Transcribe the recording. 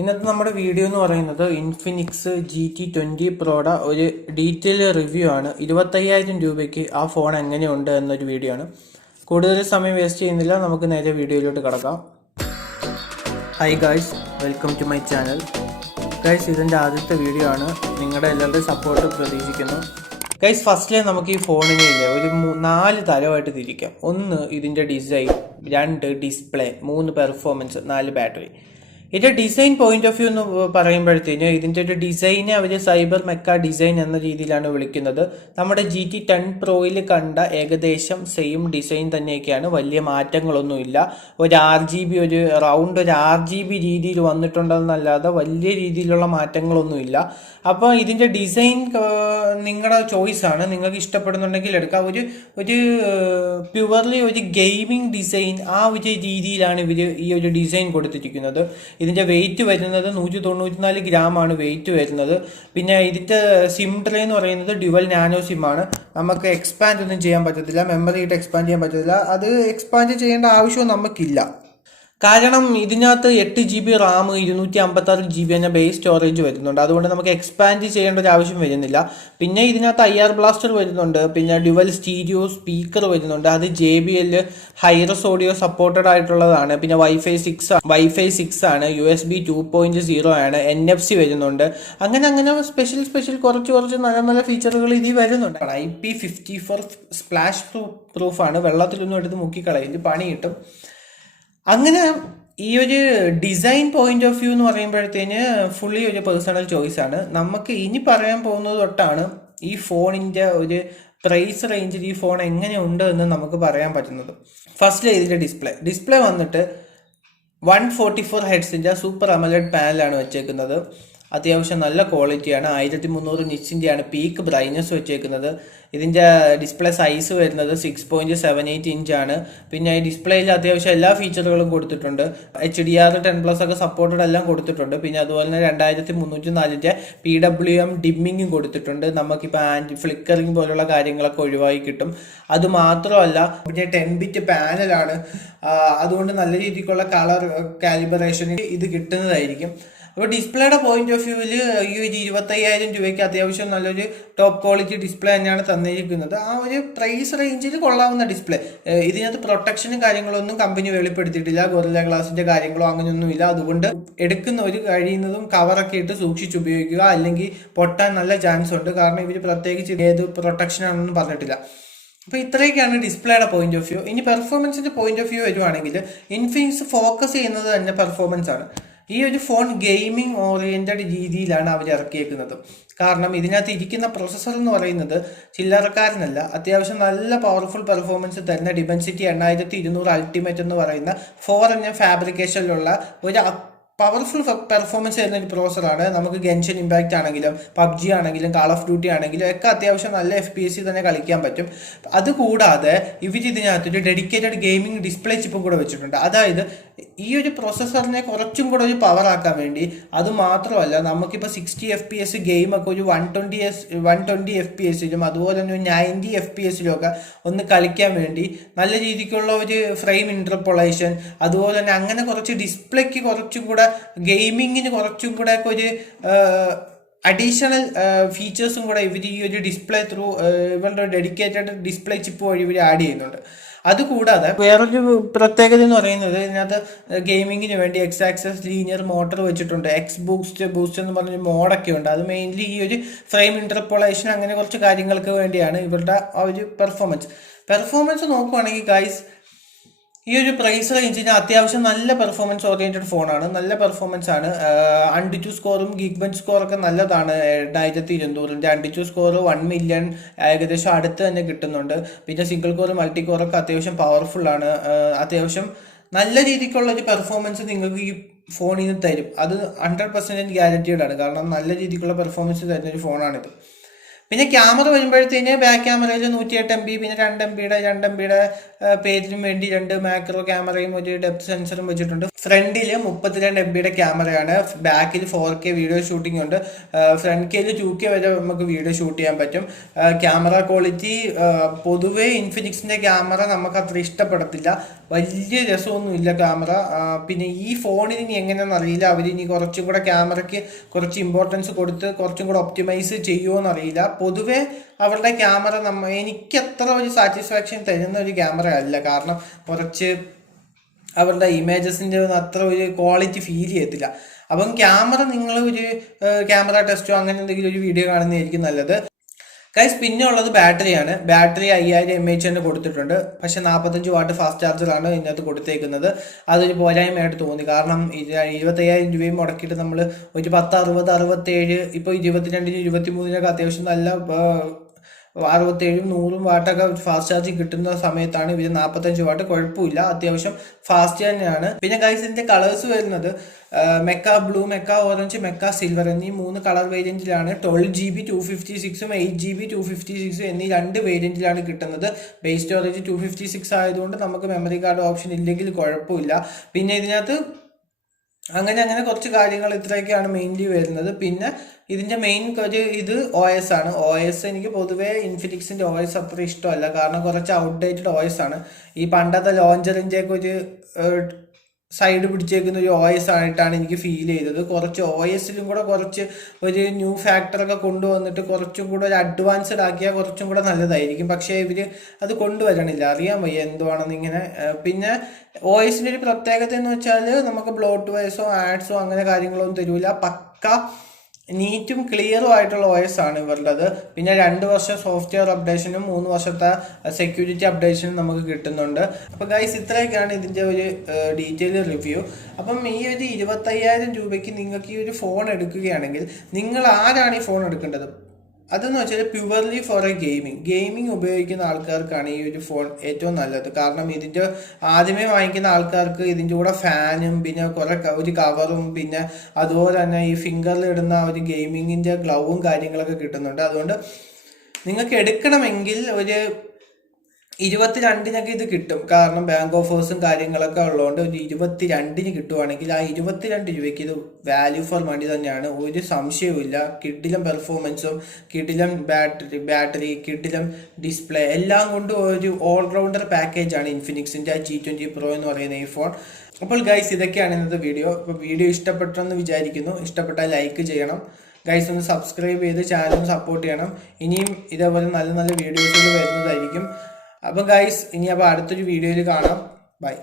ഇന്നത്തെ നമ്മുടെ വീഡിയോ എന്ന് പറയുന്നത് ഇൻഫിനിക്സ് GT20 പ്രോയുടെ ഒരു ഡീറ്റെയിൽ റിവ്യൂ ആണ്. 25,000 രൂപയ്ക്ക് ആ ഫോൺ എങ്ങനെയുണ്ട് എന്നൊരു വീഡിയോ ആണ്. കൂടുതൽ സമയം വേസ്റ്റ് ചെയ്യുന്നില്ല, നമുക്ക് നേരെ വീഡിയോയിലോട്ട് കടക്കാം. Hi guys, welcome to my channel. Guys, ഇതിൻ്റെ ആദ്യത്തെ വീഡിയോ ആണ്. നിങ്ങളുടെ എല്ലാവരുടെയും സപ്പോർട്ട് പ്രതീക്ഷിക്കുന്നു. ഗൈസ്, ഫസ്റ്റിലെ നമുക്ക് ഈ ഫോണിനെ ഇല്ല ഒരു 4 തരമായിട്ട് തിരിക്കാം. 1 ഇതിൻ്റെ ഡിസൈൻ, 2 ഡിസ്പ്ലേ, 3 പെർഫോമൻസ്, 4 ബാറ്ററി. ഇതിൻ്റെ ഡിസൈൻ പോയിന്റ് ഓഫ് വ്യൂ എന്ന് പറയുമ്പോഴത്തേന് ഇതിൻ്റെ ഒരു ഡിസൈനെ അവർ സൈബർ മെക്ക ഡിസൈൻ എന്ന രീതിയിലാണ് വിളിക്കുന്നത്. നമ്മുടെ GT10 പ്രോയിൽ കണ്ട ഏകദേശം സെയിം ഡിസൈൻ തന്നെയൊക്കെയാണ്, വലിയ മാറ്റങ്ങളൊന്നുമില്ല. ഒരു RGB ഒരു RGB രീതിയിൽ വന്നിട്ടുണ്ടെന്നല്ലാതെ വലിയ രീതിയിലുള്ള മാറ്റങ്ങളൊന്നുമില്ല. അപ്പോൾ ഇതിൻ്റെ ഡിസൈൻ നിങ്ങളുടെ ചോയ്സാണ്, നിങ്ങൾക്ക് ഇഷ്ടപ്പെടുന്നുണ്ടെങ്കിൽ എടുക്കാം. ഒരു പ്യുവർലി ഒരു ഗെയിമിംഗ് ഡിസൈൻ, ആ ഒരു രീതിയിലാണ് ഇവർ ഈ ഒരു ഡിസൈൻ കൊടുത്തിരിക്കുന്നത്. ഇതിൻ്റെ വെയിറ്റ് വരുന്നത് 194 ഗ്രാമാണ് വെയിറ്റ് വരുന്നത്. പിന്നെ ഇതിൻ്റെ സിം ട്രേ എന്ന് പറയുന്നത് ഡ്യുവൽ നാനോ സിമ്മാണ്. നമുക്ക് എക്സ്പാൻഡ് ഒന്നും ചെയ്യാൻ പറ്റത്തില്ല, മെമ്മറി ഇട്ട് എക്സ്പാൻഡ് ചെയ്യാൻ പറ്റത്തില്ല. അത് എക്സ്പാൻഡ് ചെയ്യേണ്ട ആവശ്യവും നമുക്കില്ല. കാരണം ഇതിനകത്ത് 8GB റാം, 256GB എന്ന ബേസ് സ്റ്റോറേജ് വരുന്നുണ്ട്. അതുകൊണ്ട് നമുക്ക് എക്സ്പാൻഡ് ചെയ്യേണ്ട ഒരു ആവശ്യം വരുന്നില്ല. പിന്നെ ഇതിനകത്ത് IR ബ്ലാസ്റ്റർ വരുന്നുണ്ട്, പിന്നെ ഡ്യുവൽ സ്റ്റീരിയോ സ്പീക്കർ വരുന്നുണ്ട്. അത് JBL ഹൈറസ് ഓഡിയോ സപ്പോർട്ടഡ് ആയിട്ടുള്ളതാണ്. പിന്നെ വൈഫൈ 6 ആണ്, USB 2.0 ആണ്, NFC വരുന്നുണ്ട്. അങ്ങനെ സ്പെഷ്യൽ കുറച്ച് നല്ല ഫീച്ചറുകൾ ഇതിൽ വരുന്നുണ്ട്. IP54 സ്പ്ലാഷ് പ്രൂഫാണ്, വെള്ളത്തിലൊന്നും എടുത്ത് മുക്കിക്കളയില്ല, പണി കിട്ടും. അങ്ങനെ ഈ ഒരു ഡിസൈൻ പോയിന്റ് ഓഫ് വ്യൂ എന്ന് പറയുമ്പോഴത്തേന് ഫുള്ളി ഒരു പേഴ്സണൽ ചോയ്സ് ആണ്. നമുക്ക് ഇനി പറയാൻ പോകുന്നത് തൊട്ടാണ് ഈ ഫോണിൻ്റെ ഒരു പ്രൈസ് റേഞ്ചിൽ ഈ ഫോൺ എങ്ങനെയുണ്ട് എന്ന് നമുക്ക് പറയാൻ പറ്റുന്നത്. ഫസ്റ്റിൽ ഇതിൻ്റെ ഡിസ്പ്ലേ വന്നിട്ട് 144 ഹെഡ്സിൻ്റെ സൂപ്പർ അമോലെഡ് പാനലാണ് വെച്ചേക്കുന്നത്. അത്യാവശ്യം നല്ല ക്വാളിറ്റിയാണ്. 1300 നിറ്റ്സിൻ്റെയാണ് പീക്ക് ബ്രൈറ്റ്നസ് വെച്ചേക്കുന്നത്. ഇതിൻ്റെ ഡിസ്പ്ലേ സൈസ് വരുന്നത് 6.78 ഇഞ്ചാണ്. പിന്നെ ഈ ഡിസ്പ്ലേയിൽ അത്യാവശ്യം എല്ലാ ഫീച്ചറുകളും കൊടുത്തിട്ടുണ്ട്. HDR10+ ഒക്കെ സപ്പോർട്ടഡ് എല്ലാം കൊടുത്തിട്ടുണ്ട്. പിന്നെ അതുപോലെ തന്നെ 2304 PWM ഡിമ്മിങ്ങും കൊടുത്തിട്ടുണ്ട്. നമുക്കിപ്പോൾ ഫ്ലിക്കറിങ് പോലുള്ള കാര്യങ്ങളൊക്കെ ഒഴിവാക്കി കിട്ടും. അതുമാത്രമല്ല പിന്നെ 10 ബിറ്റ് പാനലാണ്, അതുകൊണ്ട് നല്ല രീതിക്കുള്ള കളർ കാലിബ്രേഷൻ ഇത് കിട്ടുന്നതായിരിക്കും. അപ്പോൾ ഡിസ്പ്ലേയുടെ പോയിന്റ് ഓഫ് വ്യൂവിൽ ഈ ഒരു 25,000 രൂപയ്ക്ക് അത്യാവശ്യം നല്ലൊരു ടോപ്പ് ക്വാളിറ്റി ഡിസ്പ്ലേ തന്നെയാണ് തന്നിരിക്കുന്നത്. ആ ഒരു പ്രൈസ് റേഞ്ചിൽ കൊള്ളാവുന്ന ഡിസ്പ്ലേ. ഇതിനകത്ത് പ്രൊട്ടക്ഷനും കാര്യങ്ങളൊന്നും കമ്പനി വെളിപ്പെടുത്തിയിട്ടില്ല, ഗൊറില്ല ഗ്ലാസിൻ്റെ കാര്യങ്ങളോ അങ്ങനെയൊന്നുമില്ല. അതുകൊണ്ട് എടുക്കുന്നവർ കഴിയുന്നതും കവറൊക്കെ ഇട്ട് സൂക്ഷിച്ച് ഉപയോഗിക്കുക, അല്ലെങ്കിൽ പൊട്ടാൻ നല്ല ചാൻസ് ഉണ്ട്. കാരണം ഇവർ പ്രത്യേകിച്ച് ഏത് പ്രൊട്ടക്ഷനാണെന്ന് പറഞ്ഞിട്ടില്ല. അപ്പോൾ ഇത്രയൊക്കെയാണ് ഡിസ്പ്ലേയുടെ പോയിന്റ് ഓഫ് വ്യൂ. ഇനി പെർഫോമൻസിൻ്റെ പോയിന്റ് ഓഫ് വ്യൂ വരുവാണെങ്കിൽ ഇൻഫിനിക്സ് ഫോക്കസ് ചെയ്യുന്നത് തന്നെ പെർഫോമൻസ് ആണ്. ഈ ഒരു ഫോൺ ഗെയിമിംഗ് ഓറിയൻറ്റഡ് രീതിയിലാണ് അവർ ഇറക്കിയേക്കുന്നത്. കാരണം ഇതിനകത്ത് ഇരിക്കുന്ന പ്രൊസസ്സർ എന്ന് പറയുന്നത് ചില്ലറക്കാരനല്ല, അത്യാവശ്യം നല്ല പവർഫുൾ പെർഫോമൻസ് തരുന്ന ഡിമെൻസിറ്റി 8200 അൾട്ടിമേറ്റ് എന്ന് പറയുന്ന 4nm ഫാബ്രിക്കേഷനിലുള്ള ഒരു പവർഫുൾ പെർഫോമൻസ് തരുന്ന ഒരു പ്രോസറാണ്. നമുക്ക് ഗെൻഷൻ ഇമ്പാക്റ്റ് ആണെങ്കിലും PUBG ആണെങ്കിലും കാൾ ഓഫ് ഡ്യൂട്ടി ആണെങ്കിലും ഒക്കെ അത്യാവശ്യം നല്ല FPS തന്നെ കളിക്കാൻ പറ്റും. അതുകൂടാതെ ഇതിനകത്തൊരു ഡെഡിക്കേറ്റഡ് ഗെയിമിംഗ് ഡിസ്പ്ലേ ചിപ്പും കൂടെ വെച്ചിട്ടുണ്ട്. അതായത് ഈ ഒരു പ്രൊസസ്സറിനെ കുറച്ചും കൂടെ ഒരു പവർ ആക്കാൻ വേണ്ടി. അതുമാത്രമല്ല നമുക്കിപ്പോൾ 60 FPS ഗെയിമൊക്കെ ഒരു 120 FPS അതുപോലെ തന്നെ 90 FPS ഒക്കെ ഒന്ന് കളിക്കാൻ വേണ്ടി നല്ല രീതിക്കുള്ള ഒരു ഫ്രെയിം ഇൻറ്റർപോളേഷൻ, അതുപോലെ തന്നെ അങ്ങനെ കുറച്ച് ഡിസ്പ്ലേക്ക് കുറച്ചും കൂടെ ഗെയിമിങ്ങിന് കുറച്ചും കൂടെ ഒക്കെ ഒരു അഡീഷണൽ ഫീച്ചേഴ്സും കൂടെ ഇവർ ഈ ഒരു ഡിസ്പ്ലേ ത്രൂ ഇവരുടെ ഡെഡിക്കേറ്റഡ് ഡിസ്പ്ലേ ചിപ്പ് വഴി ഇവർ ആഡ് ചെയ്യുന്നുണ്ട്. അതുകൂടാതെ വേറൊരു പ്രത്യേകത എന്ന് പറയുന്നത് ഇതിനകത്ത് ഗെയിമിങ്ങിന് വേണ്ടി X-ആക്സസ് ലീനിയർ മോട്ടർ വെച്ചിട്ടുണ്ട്. ബൂസ്റ്റ് എന്ന് പറഞ്ഞൊരു മോഡൊക്കെ ഉണ്ട്. അത് മെയിൻലി ഈ ഒരു ഫ്രെയിം ഇൻറ്റർപോളേഷൻ അങ്ങനെ കുറച്ച് കാര്യങ്ങൾക്ക് വേണ്ടിയാണ് ഇവരുടെ ആ ഒരു പെർഫോമൻസ് നോക്കുവാണെങ്കിൽ ഗൈസ് ഈ ഒരു പ്രൈസ് റേഞ്ചിന് അത്യാവശ്യം നല്ല പെർഫോമൻസ് ഓറിയൻറ്റഡ് ഫോണാണ്, നല്ല പെർഫോമൻസ് ആണ്. AnTuTu സ്കോറും ഗീക്ബെഞ്ച് സ്കോറൊക്കെ നല്ലതാണ്. 8200 AnTuTu സ്കോർ 1 മില്യൺ ഏകദേശം അടുത്ത് തന്നെ കിട്ടുന്നുണ്ട്. പിന്നെ സിംഗിൾ കോർ മൾട്ടി കോറൊക്കെ അത്യാവശ്യം പവർഫുൾ ആണ്. അത്യാവശ്യം നല്ല രീതിക്കുള്ള ഒരു പെർഫോമൻസ് നിങ്ങൾക്ക് ഈ ഫോണിൽ നിന്ന് തരും. അത് 100% ഗ്യാരൻറ്റീഡ് ആണ്. കാരണം നല്ല രീതിക്കുള്ള പെർഫോമൻസ് തരുന്ന ഒരു ഫോണാണിത്. പിന്നെ ക്യാമറ വരുമ്പോഴത്തേന് ബാക്ക് ക്യാമറയിൽ 108 MB, പിന്നെ 2 MB പേജിനും വേണ്ടി 2 മാക്രോ ക്യാമറയും ഒരു ഡെപ്ത് സെൻസറും വെച്ചിട്ടുണ്ട്. ഫ്രണ്ടിൽ 32 MB ക്യാമറയാണ്, ബാക്കിൽ 4K വീഡിയോ ഷൂട്ടിംഗ് ഉണ്ട്, ഫ്രണ്ട് കെയിൽ 2K വരെ നമുക്ക് വീഡിയോ ഷൂട്ട് ചെയ്യാൻ പറ്റും. ക്യാമറ ക്വാളിറ്റി പൊതുവേ ഇൻഫിനിക്സിന്റെ ക്യാമറ നമുക്ക് അത്ര ഇഷ്ടപ്പെടത്തില്ല, വലിയ രസമൊന്നുമില്ല ക്യാമറ. പിന്നെ ഈ ഫോണിന് ഇനി എങ്ങനെയാണെന്ന് അറിയില്ല, അവരിനി കുറച്ചും കൂടെ ക്യാമറയ്ക്ക് കുറച്ച് ഇമ്പോർട്ടൻസ് കൊടുത്ത് കുറച്ചും കൂടെ ഒപ്റ്റിമൈസ് ചെയ്യുമോ എന്നറിയില്ല. പൊതുവേ അവരുടെ ക്യാമറ എനിക്ക് അത്ര ഒരു സാറ്റിസ്ഫാക്ഷൻ തരുന്ന ഒരു ക്യാമറ അല്ല, കാരണം കുറച്ച് അവരുടെ ഇമേജസിൻ്റെ അത്ര ഒരു ക്വാളിറ്റി ഫീൽ ചെയ്യത്തില്ല. അപ്പം ക്യാമറ നിങ്ങൾ ഒരു ക്യാമറ ടെസ്റ്റോ അങ്ങനെ എന്തെങ്കിലും ഒരു വീഡിയോ കാണുന്നതായിരിക്കും നല്ലത്. ഗൈസ്, പിന്നെ ഉള്ളത് ബാറ്ററിയാണ്. ബാറ്ററി 5000 mAh തന്നെ കൊടുത്തിട്ടുണ്ട്, പക്ഷെ 45 വാട്ട് ഫാസ്റ്റ് ചാർജറാണ് ഇതിനകത്ത് കൊടുത്തേക്കുന്നത്. അതൊരു പോരായ്മയായിട്ട് തോന്നി, കാരണം 25,000 രൂപയും മുടക്കിയിട്ട് നമ്മൾ ഒരു 10, 60, 67 ഇപ്പോൾ 22, 23 അത്യാവശ്യം നല്ല 67, 100 വാട്ടൊക്കെ ഫാസ്റ്റ് ചാർജിങ് കിട്ടുന്ന സമയത്താണ് ഇവർ 45 വാട്ട്. കുഴപ്പമില്ല, അത്യാവശ്യം ഫാസ്റ്റ് തന്നെയാണ്. പിന്നെ ഗൈസ്, ഇതിന്റെ കളേഴ്സ് വരുന്നത് Mecca blue, Mecca orange, Mecca silver എന്നീ 3 കളർ വേരിയന്റിലാണ്. 12GB 256ഉം 8GB 256 എന്നീ 2 വേരിയന്റിലാണ് കിട്ടുന്നത്. ബേസ് സ്റ്റോറേജ് 256 ആയതുകൊണ്ട് നമുക്ക് മെമ്മറി കാർഡ് ഓപ്ഷൻ ഇല്ലെങ്കിൽ കുഴപ്പമില്ല. പിന്നെ ഇതിനകത്ത് അങ്ങനെ കുറച്ച് കാര്യങ്ങൾ ഇത്രയൊക്കെയാണ് മെയിൻലി വരുന്നത്. പിന്നെ ഇതിന്റെ മെയിൻ ഇത് OS ആണ്. OS എനിക്ക് പൊതുവേ ഇൻഫിനിക്സിന്റെ OS അത്ര ഇഷ്ടമല്ല, കാരണം കുറച്ച് ഔട്ട്ഡേറ്റഡ് OS ആണ്. ഈ പണ്ടത്തെ ലോഞ്ചറിന്റെ ഒക്കെ ഒരു സൈഡ് പിടിച്ചേക്കുന്ന ഒരു OS ആയിട്ടാണ് എനിക്ക് ഫീൽ ചെയ്തത്. കുറച്ച് OSലും കൂടെ കുറച്ച് ഒരു ന്യൂ ഫാക്ടറൊക്കെ കൊണ്ടുവന്നിട്ട് കുറച്ചും കൂടെ ഒരു അഡ്വാൻസ്ഡ് ആക്കിയാൽ കുറച്ചും കൂടെ നല്ലതായിരിക്കും. പക്ഷേ ഇവർ അത് കൊണ്ടുവരണില്ല, അറിയാൻ വയ്യ എന്തുവാണെന്ന് ഇങ്ങനെ. പിന്നെ OSന്റെ ഒരു പ്രത്യേകത എന്ന് വെച്ചാൽ നമുക്ക് ബ്ലോട്ട് വൈസോ ആഡ്സോ അങ്ങനെ കാര്യങ്ങളൊന്നും തരൂല, പക്ക നീറ്റും ക്ലിയറും ആയിട്ടുള്ള OS ആണ് ഇവരുടേത്. പിന്നെ 2 വർഷം സോഫ്റ്റ്വെയർ അപ്ഡേഷനും 3 വർഷത്തെ സെക്യൂരിറ്റി അപ്ഡേഷനും നമുക്ക് കിട്ടുന്നുണ്ട്. അപ്പോൾ ഗൈസ്, ഇത്രയൊക്കെയാണ് ഇതിൻ്റെ ഒരു ഡീറ്റെയിൽ റിവ്യൂ. അപ്പം ഈ ഒരു 25,000 രൂപയ്ക്ക് നിങ്ങൾക്ക് ഈ ഒരു ഫോൺ എടുക്കുകയാണെങ്കിൽ നിങ്ങൾ ആരാണ് ഈ ഫോൺ എടുക്കേണ്ടത്? അതെന്ന് വെച്ചാൽ പ്യുവർലി ഫോർ എ ഗെയിമിംഗ് ഉപയോഗിക്കുന്ന ആൾക്കാർക്കാണ് ഈ ഒരു ഫോൺ ഏറ്റവും നല്ലത്. കാരണം ഇതിൻ്റെ ആദ്യമേ വാങ്ങിക്കുന്ന ആൾക്കാർക്ക് ഇതിൻ്റെ കൂടെ ഫാനും പിന്നെ ഒരു കവറും പിന്നെ അതുപോലെ തന്നെ ഈ ഫിംഗറിൽ ഇടുന്ന ഒരു ഗെയിമിങ്ങിൻ്റെ ഗ്ലൗവും കാര്യങ്ങളൊക്കെ കിട്ടുന്നുണ്ട്. അതുകൊണ്ട് നിങ്ങൾക്ക് എടുക്കണമെങ്കിൽ ഒരു 22-നൊക്കെ ഇത് കിട്ടും, കാരണം ബാങ്ക് ഓഫേഴ്സും കാര്യങ്ങളൊക്കെ ഉള്ളതുകൊണ്ട് ഒരു 22-ന് കിട്ടുവാണെങ്കിൽ ആ 22 രൂപയ്ക്ക് ഇത് വാല്യൂ ഫോർ മണി തന്നെയാണ്, ഒരു സംശയവുമില്ല. കിഡിലും പെർഫോമൻസും, കിഡിലും ബാറ്ററി, കിഡിലും ഡിസ്പ്ലേ എല്ലാം കൊണ്ടും ഒരു ഓൾറൗണ്ടർ പാക്കേജാണ് ഇൻഫിനിക്സിൻ്റെ G20 Pro എന്ന് പറയുന്ന ഈ ഫോൺ. അപ്പോൾ ഗൈസ്, ഇതൊക്കെയാണ് ഇന്നത്തെ വീഡിയോ. അപ്പോൾ വീഡിയോ ഇഷ്ടപ്പെട്ടെന്ന് വിചാരിക്കുന്നു. ഇഷ്ടപ്പെട്ടാൽ ലൈക്ക് ചെയ്യണം ഗൈസ്, ഒന്ന് സബ്സ്ക്രൈബ് ചെയ്ത് ചാനൽ സപ്പോർട്ട് ചെയ്യണം. ഇനിയും ഇതേപോലെ നല്ല വീഡിയോസുകൾ വരുന്നതായിരിക്കും. അപ്പം ഗൈസ്, ഇനി അടുത്തൊരു വീഡിയോയിൽ കാണാം. ബൈ.